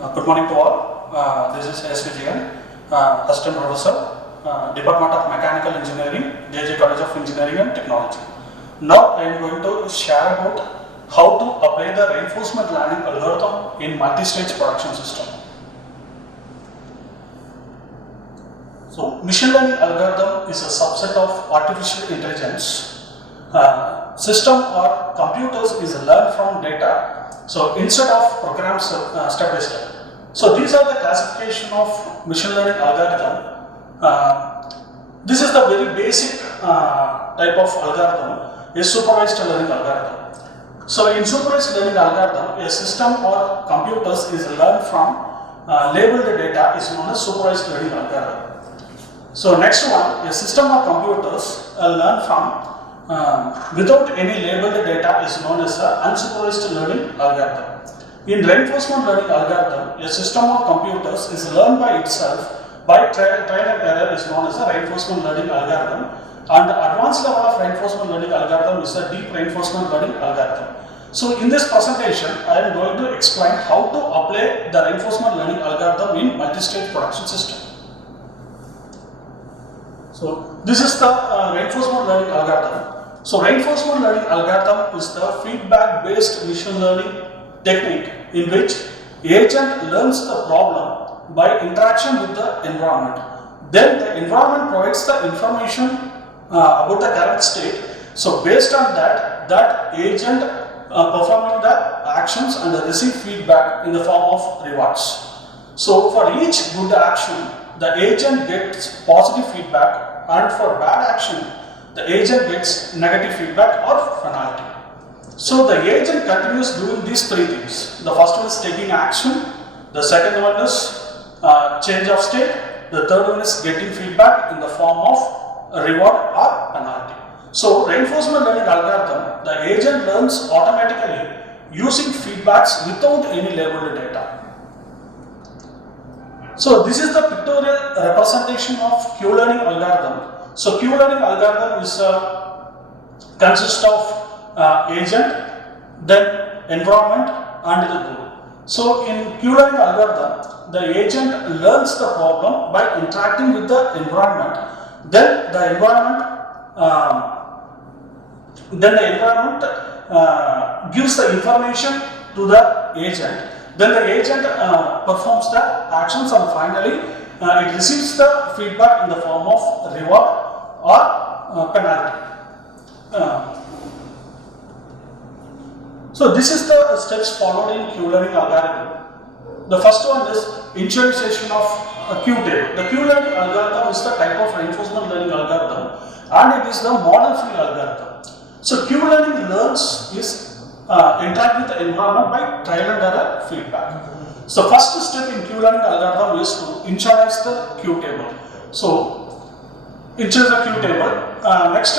Good morning to all. This is Dr.S.Vijayan, Assistant Professor, Department of Mechanical Engineering, JJ College of Engineering and Technology. Now I am going to share about how to apply the reinforcement learning algorithm in multi-stage production system. So, machine learning algorithm is a subset of artificial intelligence. System or computers is learned from data. So, instead of programs step by step. So, these are the classification of machine learning algorithm. This is the very basic type of algorithm, a supervised learning algorithm. So, in supervised learning algorithm, a system or computers is learned from labeled data is known as supervised learning algorithm. So, next one, a system or computers learn from without any labeled data is known as an unsupervised learning algorithm. In reinforcement learning algorithm, a system or computers is learned by itself by trial and error is known as a reinforcement learning algorithm, and the advanced level of reinforcement learning algorithm is a deep reinforcement learning algorithm. So, in this presentation, I am going to explain how to apply the reinforcement learning algorithm in multi-stage production system. So, this is the reinforcement learning algorithm. So, reinforcement learning algorithm is the feedback based machine learning technique in which agent learns the problem by interaction with the environment. Then the environment provides the information about the current state. So, based on that agent performing the actions and receive feedback in the form of rewards. So, for each good action, the agent gets positive feedback, and for bad action, the agent gets negative feedback or penalty. So, the agent continues doing these three things. The first one is taking action, the second one is change of state, the third one is getting feedback in the form of a reward or penalty. So, reinforcement learning algorithm, the agent learns automatically using feedbacks without any labeled data. So, this is the pictorial representation of Q-learning algorithm. So, Q-learning algorithm is consists of agent, then environment and the goal. So, in Q-learning algorithm, the agent learns the problem by interacting with the environment. Then the environment gives the information to the agent. Then the agent performs the actions, and finally it receives the feedback in the form of reward or penalty. So, this is the steps followed in Q-learning algorithm. The first one is initialization of a Q table. The Q-learning algorithm is the type of reinforcement learning algorithm, and it is the model-free algorithm. So, Q-learning learns is interact with the environment by trial and error feedback. So, first step in Q-learning algorithm is to initialize the Q table. So, initialize the Q table. Next,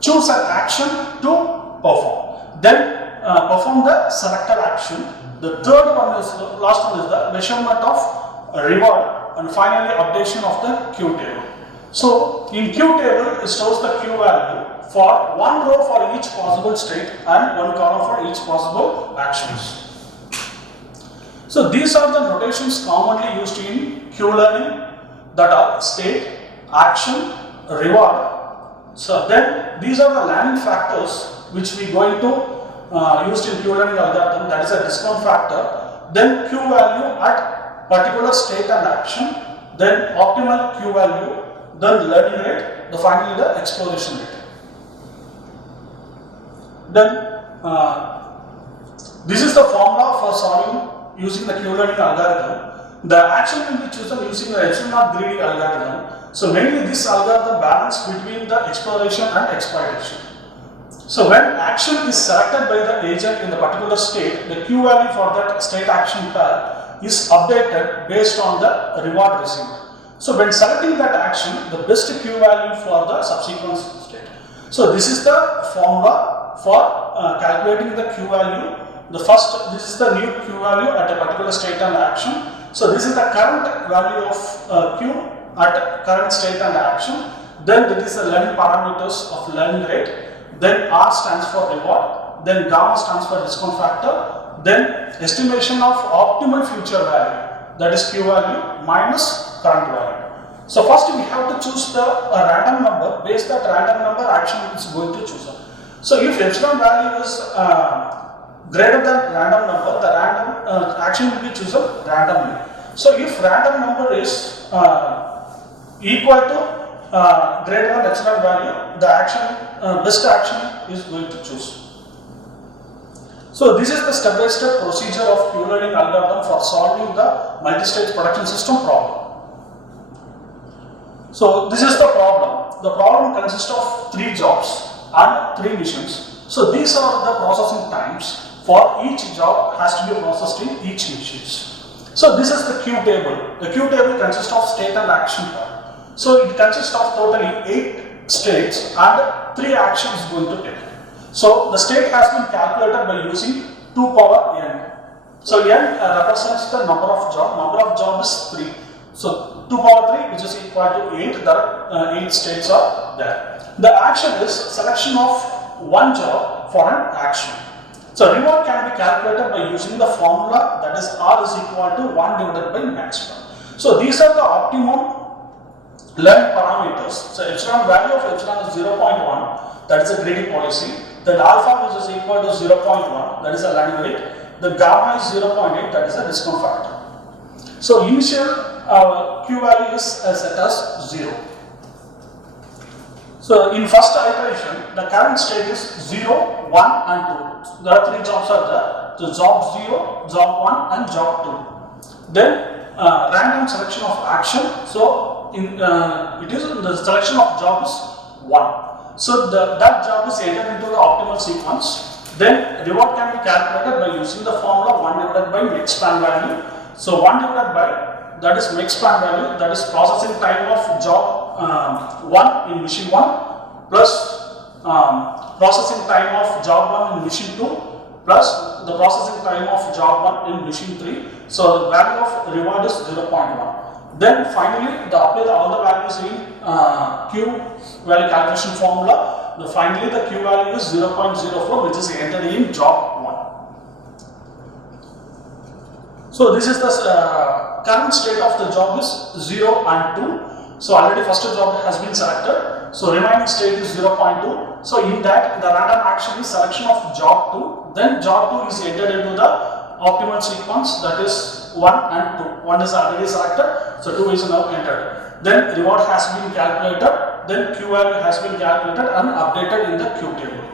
choose an action to perform. Then perform the selected action. The third one is last one is the measurement of reward, and finally updation of the Q table. So, in Q table it stores the Q value for one row for each possible state and one column for each possible actions. So, these are the notations commonly used in Q-learning, that are state, action, reward. So, then these are the learning factors which we going to use in Q-learning algorithm, that is a discount factor, then Q value at particular state and action, then optimal Q value, then learning rate, finally the exploration rate. Then this is the formula for solving using the Q-learning algorithm. The action will be chosen using the epsilon greedy algorithm. So, mainly this algorithm balance between the exploration and exploitation. So, when action is selected by the agent in the particular state, the Q value for that state action pair is updated based on the reward received. So, when selecting that action, the best Q value for the subsequent state. So, this is the formula for calculating the Q value. This is the new Q value at a particular state and action. So, this is the current value of Q at current state and action. Then that is the learning parameters of learning rate. Then R stands for reward. Then gamma stands for discount factor. then estimation of optimal future value, that is Q value minus current value. So first we have to choose the random number. Based that random number, action is going to choose. So if epsilon value is greater than random number, the random action will be chosen randomly. So if random number is equal to greater than epsilon value, the action best action is going to choose. So this is the step-by-step procedure of Q-learning algorithm for solving the multi-stage production system problem. So this is the problem. The problem consists of 3 jobs and 3 missions. So these are the processing times for each job has to be processed in each mission. So this is the Q table. The Q table consists of state and action part. So it consists of totally 8 states and 3 actions going to take. So the state has been calculated by using 2 power n. So n represents the number of job. Number of job is 3. So 2 power 3, which is equal to 8. There are 8 states are there. The action is selection of one job for an action. So reward can be calculated by using the formula, that is R is equal to 1 divided by maximum. So these are the optimum learning parameters. So epsilon value of epsilon is 0.1, that is a greedy policy. Then alpha, which is equal to 0.1, that is a learning rate. The gamma is 0.8, that is a discount factor. So initial Q value is set as 0. So in first iteration, the current state is 0, 1 and 2. There are 3 jobs are there. So job 0, job 1 and job 2. Then random selection of action. So it is the selection of job is 1. So that job is entered into the optimal sequence. Then reward can be calculated by using the formula 1 divided by max span value. So 1 divided by, that is max span value, that is processing time of job 1 in machine 1 plus processing time of job 1 in machine 2 plus the processing time of job 1 in machine 3. So the value of reward is 0.1. Then finally, apply all the values in Q value calculation formula. Finally, the Q value is 0.04, which is entered in job 1. So this is the current state of the job is 0 and 2. So already first job has been selected. So remaining state is 0.2. So in that, the random action is selection of job 2. Then job 2 is entered into the optimal sequence, that is 1 and 2. 1 is already selected, so 2 is now entered. Then reward has been calculated, then Q value has been calculated and updated in the Q table.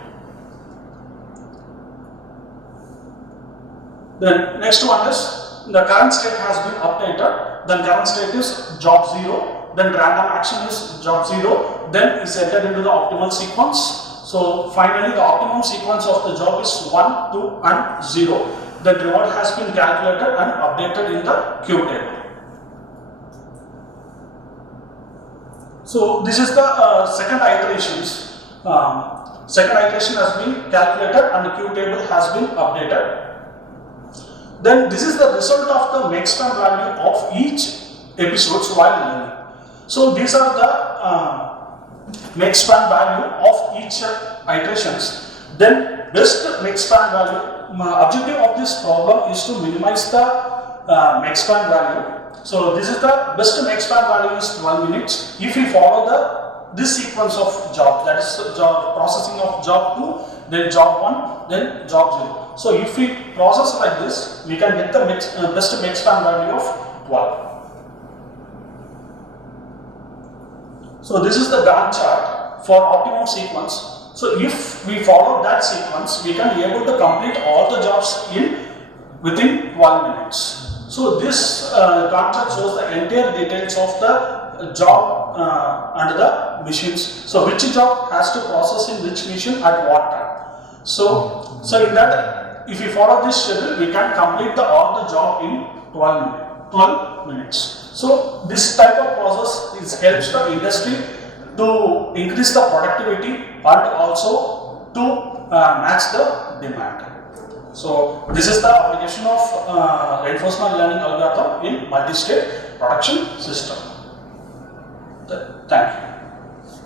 Then next one is the current state has been updated, then current state is job 0, then random action is job 0, then is entered into the optimal sequence. So finally the optimum sequence of the job is 1, 2 and 0. The reward has been calculated and updated in the Q table. So this is the second iterations. Second iteration has been calculated and the Q table has been updated. Then this is the result of the max span value of each episodes while learning. So these are the max span value of each iterations. Then best max span value. Objective of this problem is to minimize the max span value. So this is the best max span value is 12 minutes. If we follow this sequence of job, that is job processing of job 2, then job 1, then job 0. So if we process like this, we can get the best max span value of 12. So this is the Gantt chart for optimum sequence. So if we follow that sequence, we can be able to complete all the jobs within 12 minutes. So this Gantt chart shows the entire details of the job and the machines. So which job has to process in which machine at what time. So in that, if we follow this schedule, we can complete all the job in 12 minutes. So this type of process helps the industry to increase the productivity and also to match the demand. So this is the application of reinforcement learning algorithm in multi-stage production system. Thank you.